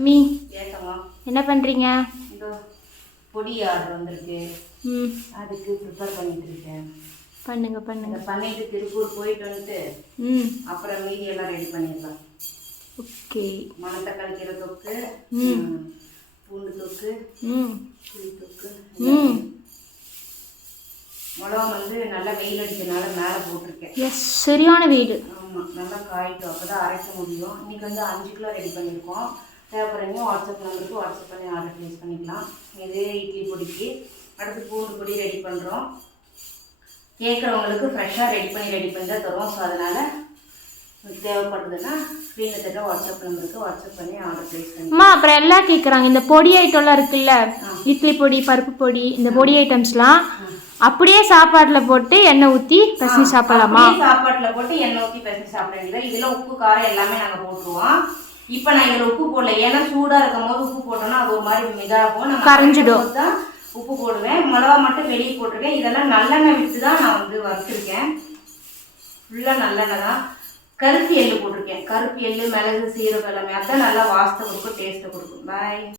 Mummy ஏக்கமா என்ன பண்ணுறீங்க? இதோ பொடி ஆர்டர் வந்திருக்கு. அதுக்கு ப்ரிப்பேர் பண்ணிட்டு இருக்கேன். பண்ணுங்க பண்ணுங்க. பண்ணிட்டு திருப்பூர் போயிட்டு வந்துட்டு அப்புறம் மீதி எல்லாம் ரெடி பண்ணிடலாம். ஓகே. மணத்தக்காளி கீரை தொக்கு, பூண்டு தொக்கு, புளி தொக்கு, மிளகா வந்து நல்லா வெயில் அடிச்சதுனால மேலே போட்டிருக்கேன். எஸ், சரியான வெயில். ஆமாம், நல்லா காயிட்டும், அப்போ தான் அரைக்க முடியும். இன்றைக்கி வந்து 5 கிலோ ரெடி பண்ணியிருக்கோம். தேவைப்படுறீங்க வாட்ஸ்அப் நம்பருக்கு வாட்ஸ்அப் பண்ணி ஆர்டர் ப்ளேஸ் பண்ணிக்கலாம். இதே இட்லி பொடிக்கு அடுத்து பூண்டு பொடி ரெடி பண்ணுறோம். கேட்குறவங்களுக்கு ஃப்ரெஷ்ஷாக ரெடி பண்ணி தான் தருவோம். ஸோ அதனால் தேவைப்படுதுன்னா ஸ்க்ரீனில் தர வாட்ஸ்அப் நம்பருக்கு வாட்ஸ்அப் பண்ணி ஆர்டர் ப்ளேஸ் பண்ணி. அப்புறம் எல்லாம் கேட்குறாங்க, இந்த பொடி ஐட்டம்லாம் இருக்குல்ல, இட்லி பொடி, பருப்பு பொடி, இந்த பொடி ஐட்டம்ஸ்லாம் அப்படியே சாப்பாட்டில் போட்டு எண்ணெய் ஊற்றி பசங்க சாப்பிடலாமா? சாப்பாட்டில் போட்டு எண்ணெய் ஊற்றி பசங்க சாப்பிட வேண்டியது. இதில் உப்பு காரம் எல்லாமே நாங்கள் போட்டுருவோம். இப்போ நான் இதில் உப்பு போடல, ஏன்னா சூடாக இருக்கும் போது உப்பு போட்டோம்னா அது ஒரு மாதிரி இதாகும், நம்ம கரைஞ்சிடும். தான் உப்பு போடுவேன். மிளகா மட்டும் வெளியே போட்டிருக்கேன். இதெல்லாம் நல்லெண்ணெய் விட்டு தான் நான் வந்து வறுத்துருக்கேன். ஃபுல்லாக நல்லெண்ணெய் தான். கருப்பு எள்ளு போட்டிருக்கேன். கருப்பு எள்ளு, மிளகு, சீரகம் எல்லாமே, அதுதான் நல்லா வாசத்தை கொடுக்கும், டேஸ்ட்டை கொடுக்கும். பாய்.